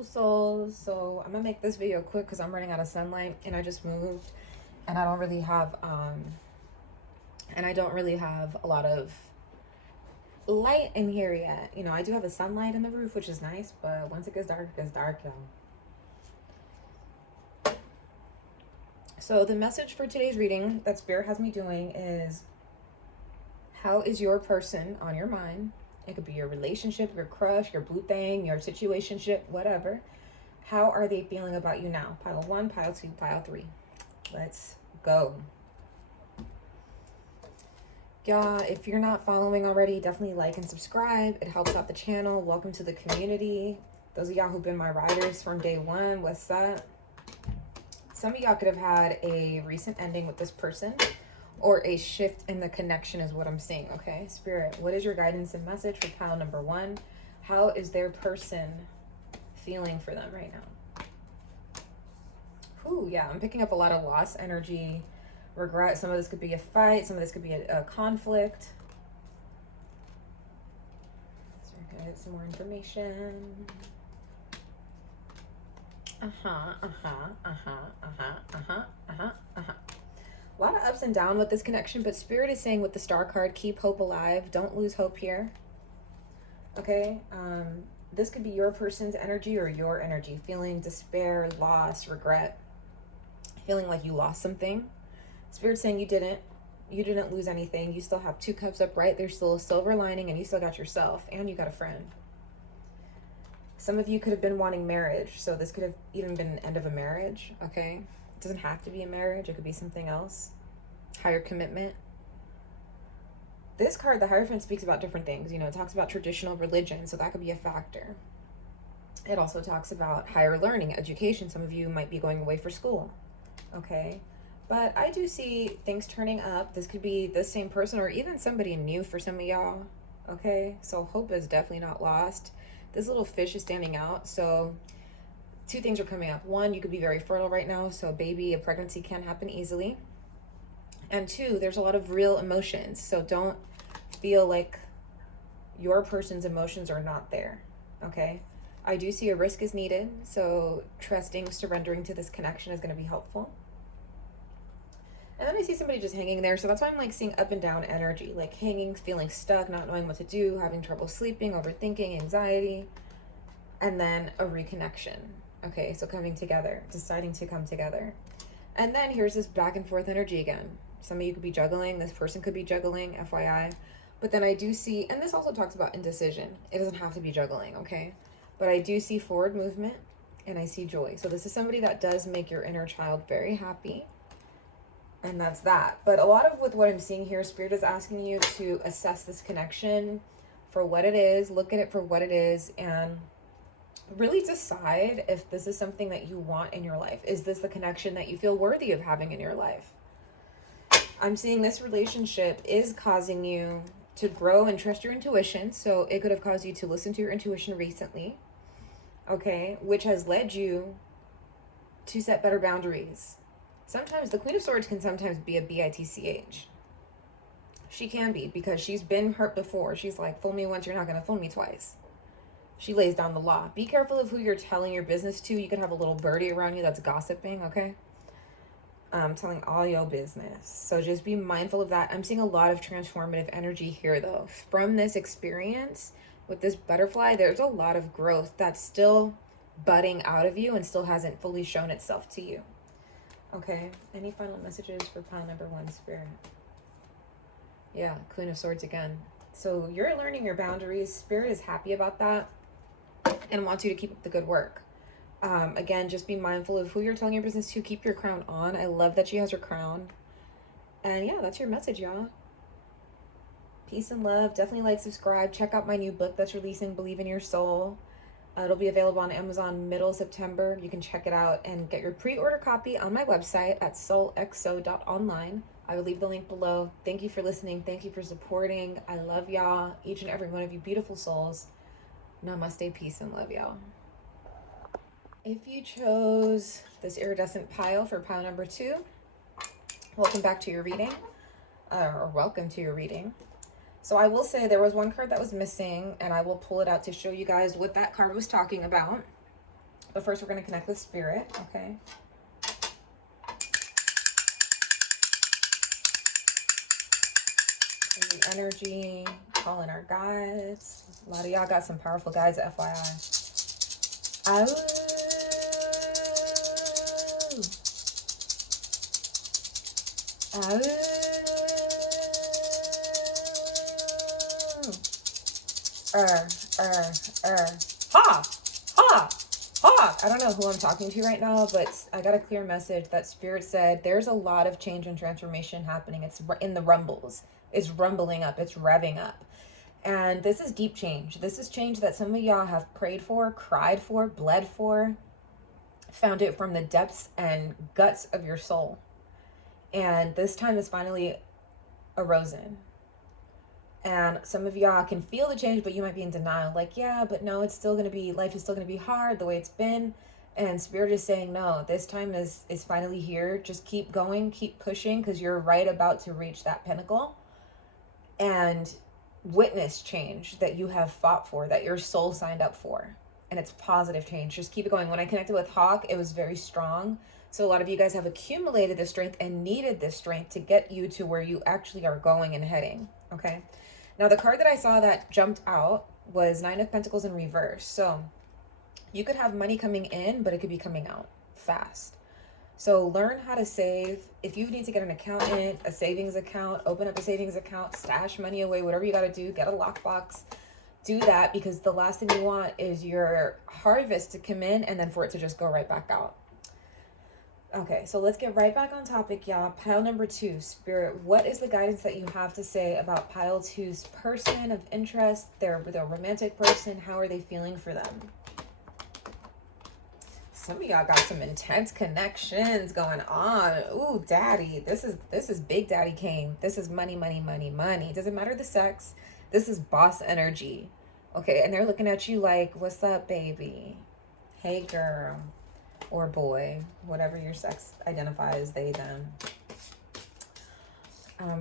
beautiful souls. So I'm gonna make this video quick because I'm running out of sunlight and I just moved and I don't really have a lot of light in here yet. You know, I do have a sunlight in the roof, which is nice, but once it gets dark, y'all. So the message for today's reading that Spirit has me doing is, how is your person on your mind? It could be your relationship, your crush, your blue thing, your situationship, whatever. How are they feeling about you now? Pile 1, pile 2, pile 3. Let's go. Y'all, if you're not following already, definitely like and subscribe. It helps out the channel. Welcome to the community. Those of y'all who've been my riders from day one, what's up? Some of y'all could have had a recent ending with this person or a shift in the connection is what I'm seeing, okay? Spirit, what is your guidance and message for pile number 1? How is their person feeling for them right now? Ooh, yeah, I'm picking up a lot of loss energy, regret. Some of this could be a fight. Some of this could be a conflict. So we're gonna get some more information. A lot of ups and downs with this connection, but Spirit is saying with the Star card, keep hope alive. Don't lose hope here. Okay? This could be your person's energy or your energy. Feeling despair, loss, regret. Feeling like you lost something. Spirit's saying you didn't lose anything. You still have 2 cups upright. There's still a silver lining and you still got yourself and you got a friend. Some of you could have been wanting marriage. So this could have even been an end of a marriage. Okay? It doesn't have to be a marriage. It could be something else. Higher commitment. This card, the Hierophant, speaks about different things. You know, it talks about traditional religion. So that could be a factor. It also talks about higher learning, education. Some of you might be going away for school. Okay? But I do see things turning up. This could be the same person or even somebody new for some of y'all. Okay? So hope is definitely not lost. This little fish is standing out. So 2 things are coming up. 1, you could be very fertile right now. So a pregnancy can happen easily. And 2, there's a lot of real emotions. So don't feel like your person's emotions are not there. Okay? I do see a risk is needed. So trusting, surrendering to this connection is going to be helpful. And then I see somebody just hanging there. So that's why I'm like seeing up and down energy, like hanging, feeling stuck, not knowing what to do, having trouble sleeping, overthinking, anxiety, and then a reconnection. Okay, so coming together, deciding to come together. And then here's this back and forth energy again. Some of you could be juggling. This person could be juggling, FYI. But then I do see, and this also talks about indecision. It doesn't have to be juggling, okay? But I do see forward movement and I see joy. So this is somebody that does make your inner child very happy. And that's that. But a lot of with what I'm seeing here, Spirit is asking you to assess this connection for what it is, look at it for what it is, and really decide if this is something that you want in your life. Is this the connection that you feel worthy of having in your life? I'm seeing this relationship is causing you to grow and trust your intuition. So it could have caused you to listen to your intuition recently, okay, which has led you to set better boundaries. Sometimes the Queen of Swords can sometimes be a bitch. She can be, because she's been hurt before. She's like, fool me once, you're not going to fool me twice. She lays down the law. Be careful of who you're telling your business to. You could have a little birdie around you that's gossiping, okay? Telling all your business. So just be mindful of that. I'm seeing a lot of transformative energy here, though. From this experience with this butterfly, there's a lot of growth that's still budding out of you and still hasn't fully shown itself to you. Okay, any final messages for pile number 1, Spirit? Yeah, Queen of Swords again. So you're learning your boundaries. Spirit is happy about that and wants you to keep up the good work. Again, just be mindful of who you're telling your business to. Keep your crown on. I love that she has her crown. And yeah, that's your message, y'all. Peace and love. Definitely like, subscribe. Check out my new book that's releasing, Believe in Your Soul. It'll be available on Amazon middle September. You can check it out and get your pre-order copy on my website at soulxo.online. I will leave the link below. Thank you for listening. Thank you for supporting. I love y'all, each and every one of you beautiful souls. Namaste, peace, and love y'all. If you chose this iridescent pile for pile number 2, welcome back to your reading, or welcome to your reading. So I will say there was one card that was missing, and I will pull it out to show you guys what that card was talking about. But first we're going to connect with spirit, okay? The energy, calling our guides. A lot of y'all got some powerful guides, FYI. Oh. Oh. Ha! Ha! Ha! I don't know who I'm talking to right now, but I got a clear message that Spirit said there's a lot of change and transformation happening. It's in the rumbles. It's rumbling up. It's revving up. And this is deep change. This is change that some of y'all have prayed for, cried for, bled for, found it from the depths and guts of your soul. And this time is finally arisen. And some of y'all can feel the change, but you might be in denial. Like, yeah, but no, it's still going to be, life is still going to be hard the way it's been. And Spirit is saying, no, this time is finally here. Just keep going, keep pushing, because you're right about to reach that pinnacle. And witness change that you have fought for, that your soul signed up for. And it's positive change. Just keep it going. When I connected with Hawk, it was very strong. So a lot of you guys have accumulated this strength and needed this strength to get you to where you actually are going and heading. Okay. Now the card that I saw that jumped out was 9 of Pentacles in reverse. So you could have money coming in, but it could be coming out fast. So learn how to save. If you need to get an accountant, a savings account, open up a savings account, stash money away, whatever you got to do, get a lockbox, do that, because the last thing you want is your harvest to come in and then for it to just go right back out. Okay, so let's get right back on topic, y'all. Pile number 2, Spirit, what is the guidance that you have to say about pile 2's person of interest, their romantic person? How are they feeling for them? Some of y'all got some intense connections going on. Ooh, daddy. This is Big Daddy Kane. This is money, money, money, money. Doesn't matter the sex. This is boss energy. Okay, and they're looking at you like, what's up, baby? Hey, girl. Or boy. Whatever your sex identifies, they, them.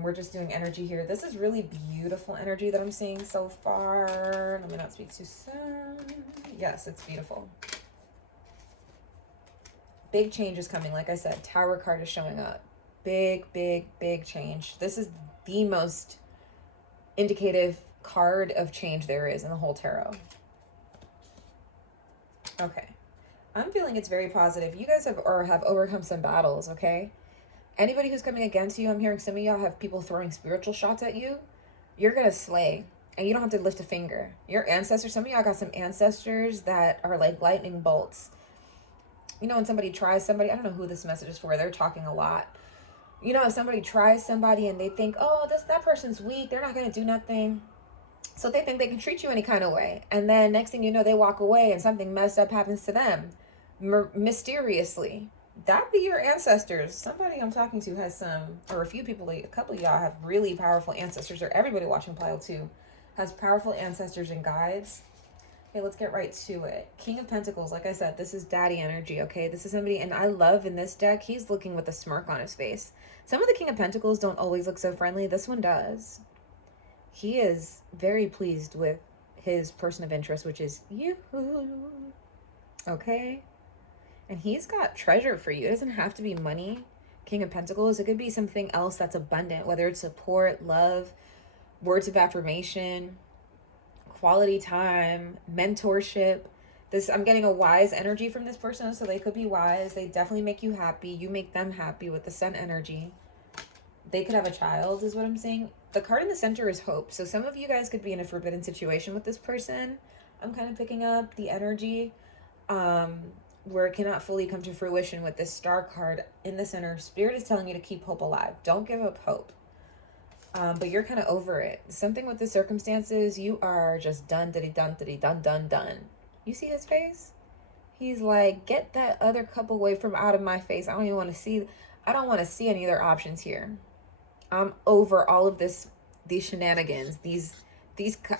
We're just doing energy here. This is really beautiful energy that I'm seeing so far. Let me not speak too soon. Yes, it's beautiful. Big change is coming. Like I said, Tower card is showing up. Big, big, big change. This is the most indicative card of change there is in the whole tarot. Okay. I'm feeling it's very positive. You guys have overcome some battles, okay? Anybody who's coming against you, I'm hearing some of y'all have people throwing spiritual shots at you. You're going to slay. And you don't have to lift a finger. Your ancestors, some of y'all got some ancestors that are like lightning bolts. You know, when somebody tries somebody, I don't know who this message is for. They're talking a lot. You know, if somebody tries somebody and they think, oh, that person's weak, they're not going to do nothing. So they think they can treat you any kind of way. And then next thing you know, they walk away and something messed up happens to them. Mysteriously. That'd be your ancestors. Somebody I'm talking to has some, or a few people, a couple of y'all have really powerful ancestors, or everybody watching Pile 2 has powerful ancestors and guides. Okay, let's get right to it. King of Pentacles, like I said, this is daddy energy, okay? This is somebody, and I love in this deck, he's looking with a smirk on his face. Some of the King of Pentacles don't always look so friendly. This one does. He is very pleased with his person of interest, which is you. Okay? And he's got treasure for you. It doesn't have to be money. King of Pentacles, it could be something else that's abundant, whether it's support, love, words of affirmation, quality time, mentorship. I'm getting a wise energy from this person, so they could be wise. They definitely make you happy. You make them happy with the sun energy. They could have a child, is what I'm saying. The card in the center is hope. So some of you guys could be in a forbidden situation with this person. I'm kind of picking up the energy where it cannot fully come to fruition with this star card in the center. Spirit is telling you to keep hope alive. Don't give up hope. But you're kind of over it. Something with the circumstances, you are just done. You see his face? He's like, get that other cup away from out of my face. I don't want to see any other options here. I'm over all of these shenanigans, these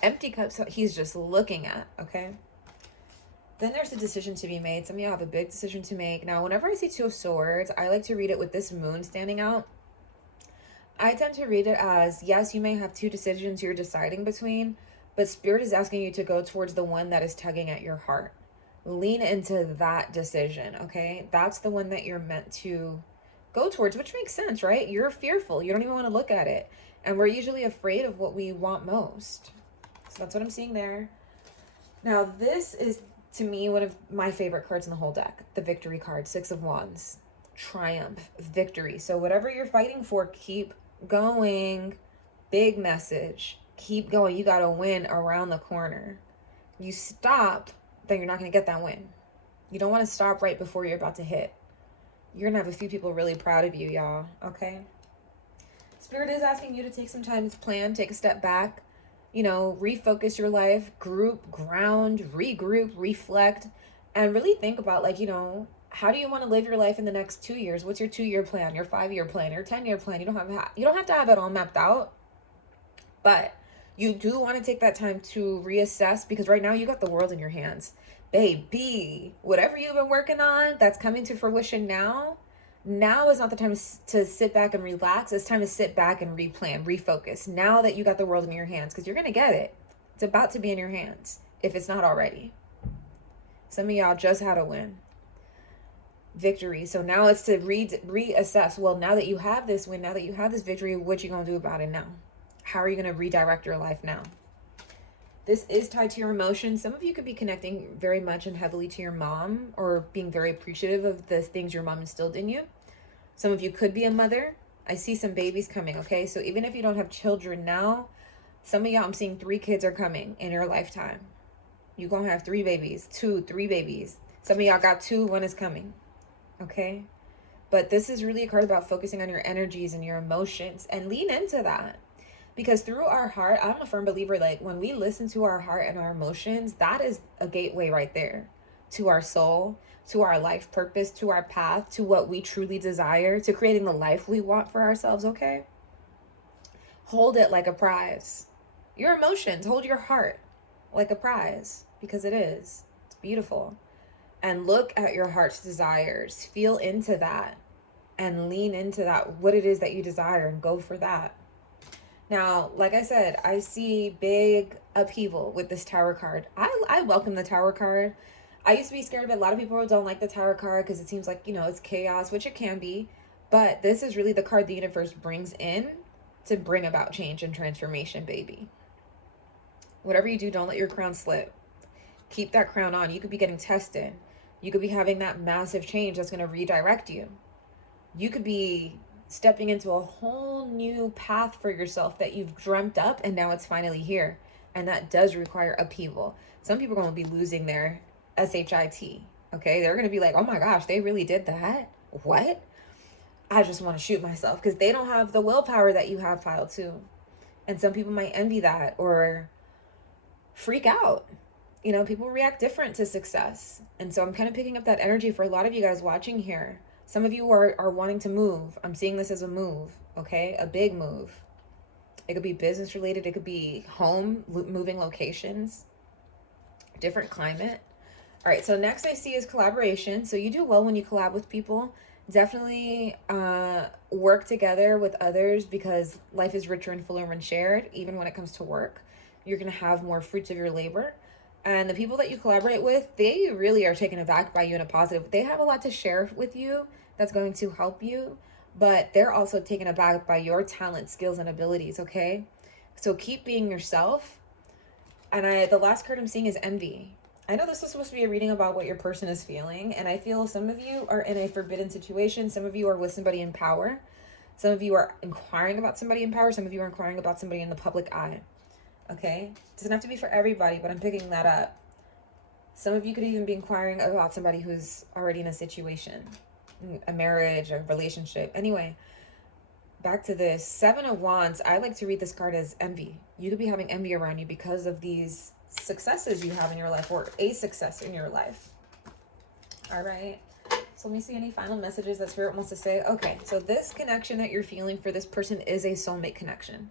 empty cups he's just looking at, okay? Then there's a decision to be made. Some of you have a big decision to make. Now, whenever I see 2 of Swords, I like to read it with this moon standing out. I tend to read it as, yes, you may have 2 decisions you're deciding between, but Spirit is asking you to go towards the one that is tugging at your heart. Lean into that decision, okay? That's the one that you're meant to go towards, which makes sense, right? You're fearful. You don't even want to look at it. And we're usually afraid of what we want most. So that's what I'm seeing there. Now, this is, to me, one of my favorite cards in the whole deck. The victory card, Six of Wands. Triumph, victory. So whatever you're fighting for, keep going. Big message. Keep going. You got to win around the corner. You stop, then you're not going to get that win. You don't want to stop right before you're about to hit. You're going to have a few people really proud of you, y'all. Okay? Spirit is asking you to take some time to plan, take a step back, you know, refocus your life, group, ground, regroup, reflect, and really think about, like, you know, how do you want to live your life in the next 2 years? What's your 2-year plan, your 5-year plan, your 10-year plan? You don't have to have it all mapped out, but you do want to take that time to reassess, because right now you got the world in your hands. Baby, whatever you've been working on that's coming to fruition now is not the time to sit back and relax. It's time to sit back and replan, refocus. Now that you got the world in your hands, because you're going to get it. It's about to be in your hands, if it's not already. Some of y'all just had a win. Victory. So now it's to reassess. Well, now that you have this win, now that you have this victory, what you going to do about it now? How are you going to redirect your life now? This is tied to your emotions. Some of you could be connecting very much and heavily to your mom, or being very appreciative of the things your mom instilled in you. Some of you could be a mother. I see some babies coming, okay? So even if you don't have children now, some of y'all, I'm seeing 3 kids are coming in your lifetime. You're going to have 3 babies, 2, 3 babies. Some of y'all got 2, 1 is coming, okay? But this is really a card about focusing on your energies and your emotions, and lean into that. Because through our heart, I'm a firm believer, like, when we listen to our heart and our emotions, that is a gateway right there to our soul, to our life purpose, to our path, to what we truly desire, to creating the life we want for ourselves, okay? Hold it like a prize. Your emotions, hold your heart like a prize, because it is. It's beautiful. And look at your heart's desires. Feel into that and lean into that, what it is that you desire, and go for that. Now, like I said, I see big upheaval with this Tower card. I welcome the Tower card. I used to be scared of it. A lot of people don't like the Tower card because it seems like, you know, it's chaos, which it can be. But this is really the card the universe brings in to bring about change and transformation, baby. Whatever you do, don't let your crown slip. Keep that crown on. You could be getting tested. You could be having that massive change that's going to redirect you. You could be stepping into a whole new path for yourself that you've dreamt up, and now it's finally here. And that does require upheaval. Some people are going to be losing their SHIT, okay? They're going to be like, oh my gosh, they really did that? What? I just want to shoot myself, because they don't have the willpower that you have, pile 2. And some people might envy that or freak out. You know, people react different to success. And so I'm kind of picking up that energy for a lot of you guys watching here. Some of you are wanting to move. I'm seeing this as a move, okay? A big move. It could be business related. It could be home, moving locations, different climate. All right, so next I see is collaboration. So you do well when you collab with people. Definitely work together with others, because life is richer and fuller when shared. Even when it comes to work, you're going to have more fruits of your labor. And the people that you collaborate with, they really are taken aback by you in a positive. They have a lot to share with you that's going to help you, but they're also taken aback by your talent, skills, and abilities, okay? So keep being yourself. And the last card I'm seeing is envy. I know this is supposed to be a reading about what your person is feeling, and I feel some of you are in a forbidden situation. Some of you are with somebody in power. Some of you are inquiring about somebody in power. Some of you are inquiring about somebody in the public eye. Okay? It doesn't have to be for everybody, but I'm picking that up. Some of you could even be inquiring about somebody who's already in a situation, a marriage, a relationship. Anyway, back to this. 7 of Wands. I like to read this card as envy. You could be having envy around you because of these successes you have in your life, or a success in your life. All right. So let me see any final messages that Spirit wants to say. Okay. So this connection that you're feeling for this person is a soulmate connection.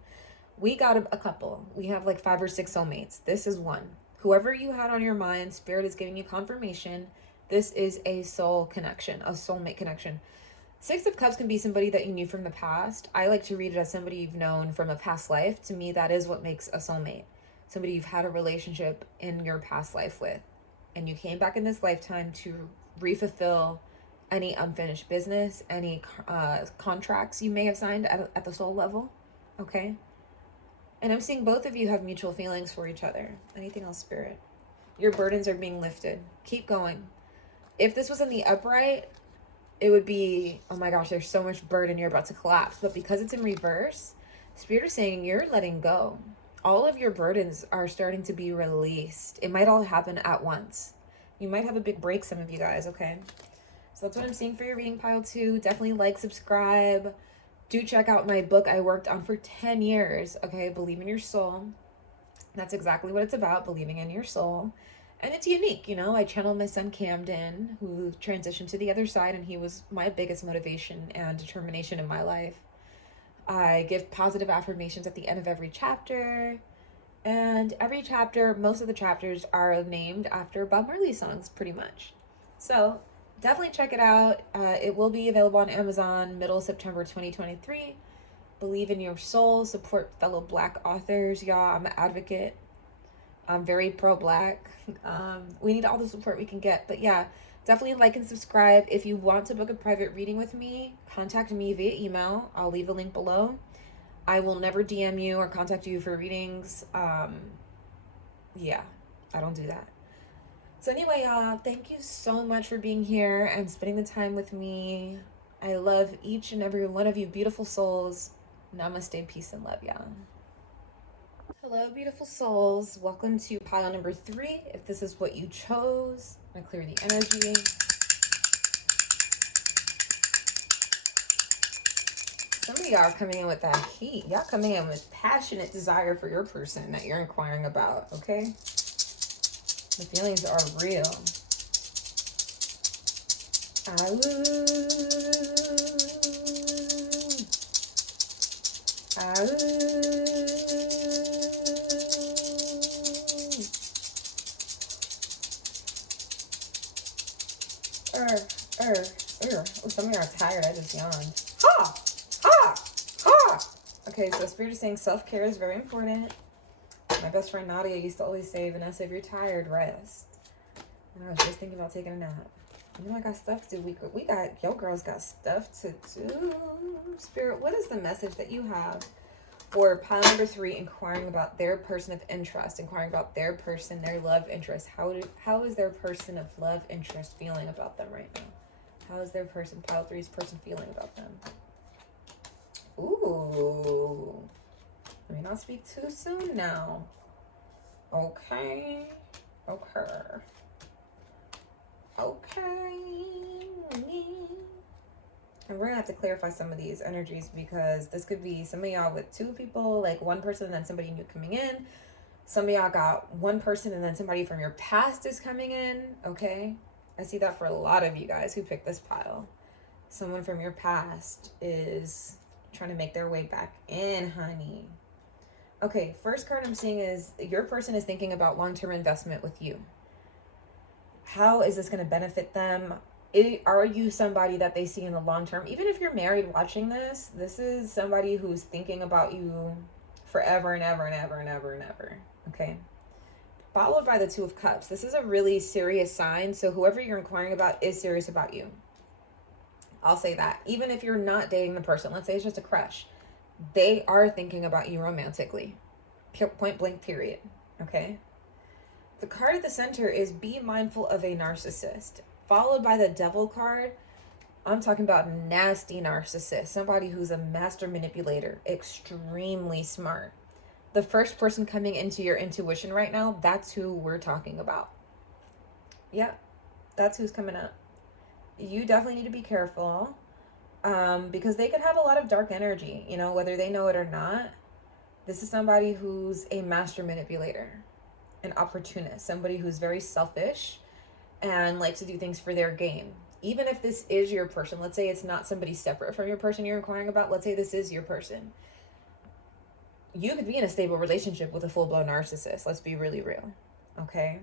We got a couple. We have like 5 or 6 soulmates. This is one. Whoever you had on your mind, Spirit is giving you confirmation. This is a soul connection, a soulmate connection. 6 of Cups can be somebody that you knew from the past. I like to read it as somebody you've known from a past life. To me, that is what makes a soulmate. Somebody you've had a relationship in your past life with. and you came back in this lifetime to refulfill any unfinished business, any contracts you may have signed at the soul level, okay? And I'm seeing both of you have mutual feelings for each other. Anything else, Spirit? Your burdens are being lifted. Keep going. If this was in the upright, it would be, oh my gosh, there's so much burden, you're about to collapse. But because it's in reverse, Spirit is saying you're letting go. All of your burdens are starting to be released. It might all happen at once. You might have a big break, some of you guys, okay? So that's what I'm seeing for your reading, pile 2. Definitely like, subscribe. Do check out my book I worked on for 10 years, okay? Believe in your soul. That's exactly what it's about, believing in your soul. And it's unique, you know? I channeled my son Camden, who transitioned to the other side, and he was my biggest motivation and determination in my life. I give positive affirmations at the end of every chapter. And every chapter, most of the chapters are named after Bob Marley songs, pretty much. So definitely check it out. It will be available on Amazon middle September 2023. Believe in your soul. Support fellow Black authors, y'all. I'm an advocate. I'm very pro-Black. We need all the support we can get. But yeah, definitely like and subscribe. If you want to book a private reading with me, contact me via email. I'll leave the link below. I will never DM you or contact you for readings. Yeah, I don't do that. So anyway, y'all, thank you so much for being here and spending the time with me. I love each and every one of you beautiful souls. Namaste, peace, and love, y'all. Hello, beautiful souls. Welcome to pile number 3. If this is what you chose, I'm gonna clear the energy. Some of y'all are coming in with that heat. Y'all coming in with passionate desire for your person that you're inquiring about, okay? The feelings are real. Oh, some of you are tired. I just yawned. Ha! Ha! Ha! Okay, so Spirit is saying self-care is very important. My best friend Nadia used to always say, Vanessa, if you're tired, rest. And I was just thinking about taking a nap. You know, I got stuff to do. We got, yo girls got stuff to do. Spirit, what is the message that you have for pile number 3, inquiring about their person of interest, inquiring about their person, their love interest? How is their person of love interest feeling about them right now? How is their person, pile 3's person, feeling about them? Ooh. Let me not speak too soon now. Okay. Okay. And we're gonna have to clarify some of these energies, because this could be some of y'all with 2 people, like one person and then somebody new coming in. Some of y'all got one person and then somebody from your past is coming in, okay? I see that for a lot of you guys who picked this pile. Someone from your past is trying to make their way back in, honey. Okay, first card I'm seeing is your person is thinking about long-term investment with you. How is this going to benefit them? Are you somebody that they see in the long term? Even if you're married watching this, this is somebody who's thinking about you forever and ever and ever and ever and ever. Okay. Followed by the 2 of Cups. This is a really serious sign. So whoever you're inquiring about is serious about you. I'll say that. Even if you're not dating the person, let's say it's just a crush, they are thinking about you romantically. Point blank, period. Okay. The card at the center is be mindful of a narcissist. Followed by the Devil card. I'm talking about nasty narcissist. Somebody who's a master manipulator. Extremely smart. The first person coming into your intuition right now, that's who we're talking about. Yeah, that's who's coming up. You definitely need to be careful, because they could have a lot of dark energy, you know, whether they know it or not. This is somebody who's a master manipulator, an opportunist, somebody who's very selfish and likes to do things for their gain. Even if this is your person, let's say it's not somebody separate from your person you're inquiring about, let's say this is your person. You could be in a stable relationship with a full-blown narcissist. Let's be really real, okay?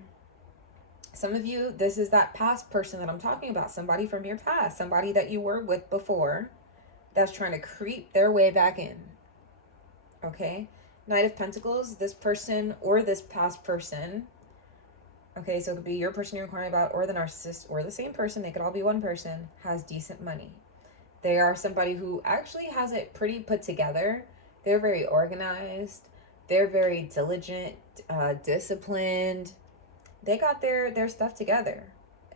Some of you, this is that past person that I'm talking about, somebody from your past, somebody that you were with before that's trying to creep their way back in, okay? Knight of Pentacles, this person or this past person Okay, so it could be your person you're inquiring about, or the narcissist, or the same person. They could all be one person, has decent money. They are somebody who actually has it pretty put together. They're very organized. They're very diligent, disciplined. They got their stuff together,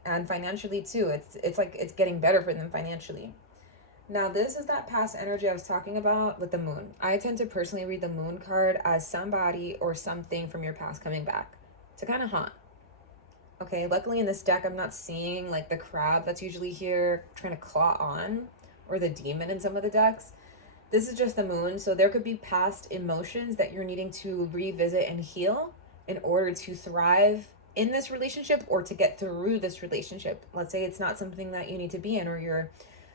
and financially too. It's like it's getting better for them financially. Now, this is that past energy I was talking about with the moon. I tend to personally read the moon card as somebody or something from your past coming back to kind of haunt. Okay, luckily in this deck, I'm not seeing like the crab that's usually here trying to claw on, or the demon in some of the decks. This is just the moon, so there could be past emotions that you're needing to revisit and heal in order to thrive in this relationship or to get through this relationship. Let's say it's not something that you need to be in, or you're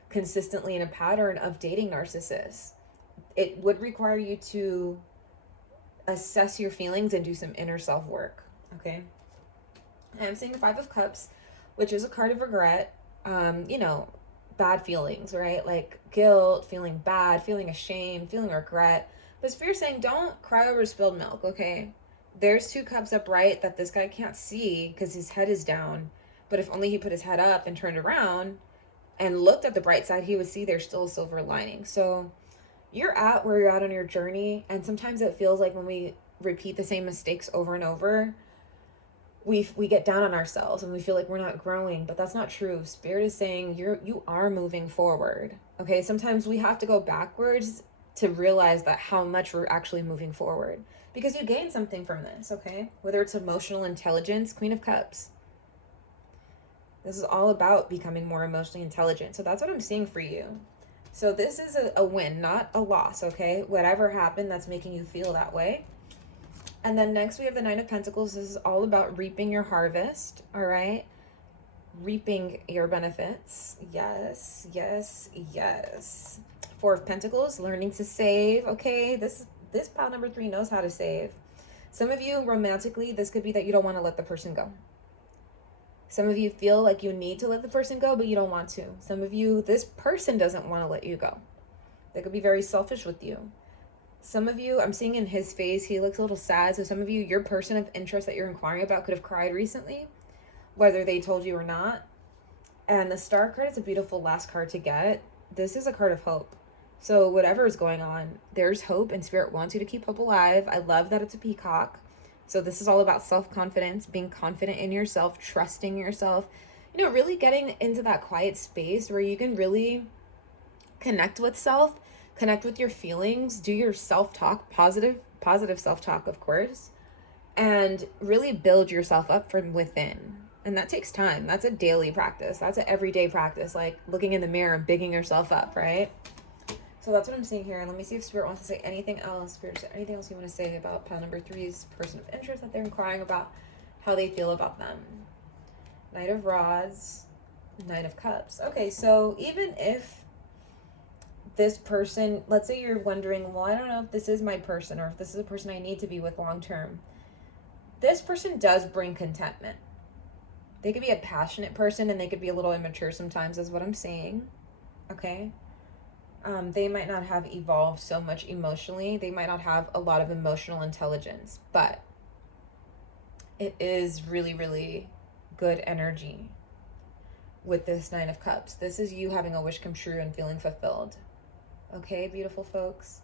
consistently in a pattern of dating narcissists. It would require you to assess your feelings and do some inner self work. Okay. I'm seeing the Five of Cups, which is a card of regret. You know, bad feelings, right? Like guilt, feeling bad, feeling ashamed, feeling regret. But Spirit's saying don't cry over spilled milk, okay? There's two cups upright that this guy can't see because his head is down. But if only he put his head up and turned around and looked at the bright side, he would see there's still a silver lining. So you're at where you're at on your journey. And sometimes it feels like when we repeat the same mistakes over and over, we get down on ourselves and we feel like we're not growing, but that's not true. Spirit is saying you are moving forward. Okay, sometimes we have to go backwards to realize that how much we're actually moving forward, because you gain something from this. Okay, whether it's emotional intelligence, Queen of Cups, this is all about becoming more emotionally intelligent. So that's what I'm seeing for you. So this is a win, not a loss. Okay, whatever happened that's making you feel that way. And then next we have the Nine of Pentacles. This is all about reaping your harvest, all right? Reaping your benefits. Yes, yes, yes. Four of Pentacles, learning to save. Okay, this pile number 3 knows how to save. Some of you romantically, this could be that you don't want to let the person go. Some of you feel like you need to let the person go, but you don't want to. Some of you, this person doesn't want to let you go. They could be very selfish with you. Some of you, I'm seeing in his face, he looks a little sad. So some of you, your person of interest that you're inquiring about could have cried recently, whether they told you or not. And the Star card is a beautiful last card to get. This is a card of hope. So whatever is going on, there's hope, and Spirit wants you to keep hope alive. I love that it's a peacock. So this is all about self-confidence, being confident in yourself, trusting yourself, you know, really getting into that quiet space where you can really connect with self, connect with your feelings, do your self-talk, positive self-talk, of course, and really build yourself up from within. And that takes time. That's a daily practice. That's an everyday practice, like looking in the mirror and bigging yourself up, right? So that's what I'm seeing here. And let me see if Spirit wants to say anything else. Spirit, is there anything else you want to say about pile number 3's person of interest that they're inquiring about, how they feel about them? Knight of Rods, Knight of Cups. Okay, so even if this person, let's say you're wondering, well, I don't know if this is my person or if this is a person I need to be with long term. This person does bring contentment. They could be a passionate person and they could be a little immature sometimes, is what I'm saying. Okay. They might not have evolved so much emotionally. They might not have a lot of emotional intelligence, but it is really, really good energy with this Nine of Cups. This is you having a wish come true and feeling fulfilled. Okay, beautiful folks.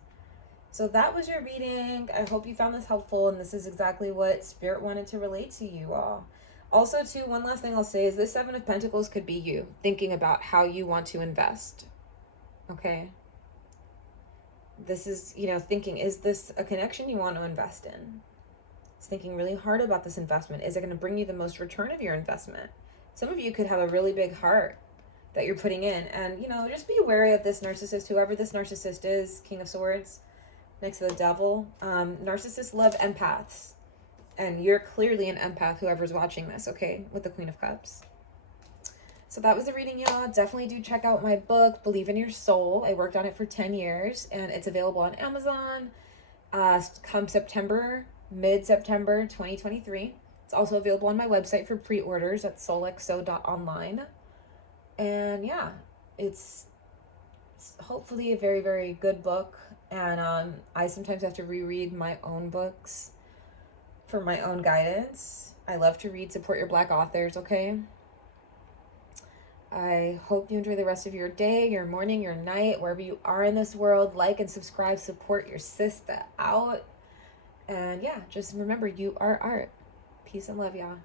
So that was your reading. I hope you found this helpful, and this is exactly what Spirit wanted to relate to you all. Also, too, one last thing I'll say is this Seven of Pentacles could be you thinking about how you want to invest. Okay? This is, you know, thinking, is this a connection you want to invest in? It's thinking really hard about this investment. Is it going to bring you the most return of your investment? Some of you could have a really big heart that you're putting in. And, you know, just be wary of this narcissist, whoever this narcissist is, King of Swords, next to the Devil. Narcissists love empaths. And you're clearly an empath, whoever's watching this, okay, with the Queen of Cups. So that was the reading, y'all. Definitely do check out my book, Believe in Your Soul. I worked on it for 10 years, and it's available on Amazon come September, mid-September 2023. It's also available on my website for pre-orders at soulexo.online. And yeah, it's hopefully a very, very good book. And I sometimes have to reread my own books for my own guidance. I love to read. Support your Black authors, okay? I hope you enjoy the rest of your day, your morning, your night, wherever you are in this world. Like and subscribe. Support your sister out. And yeah, just remember, you are art. Peace and love, y'all.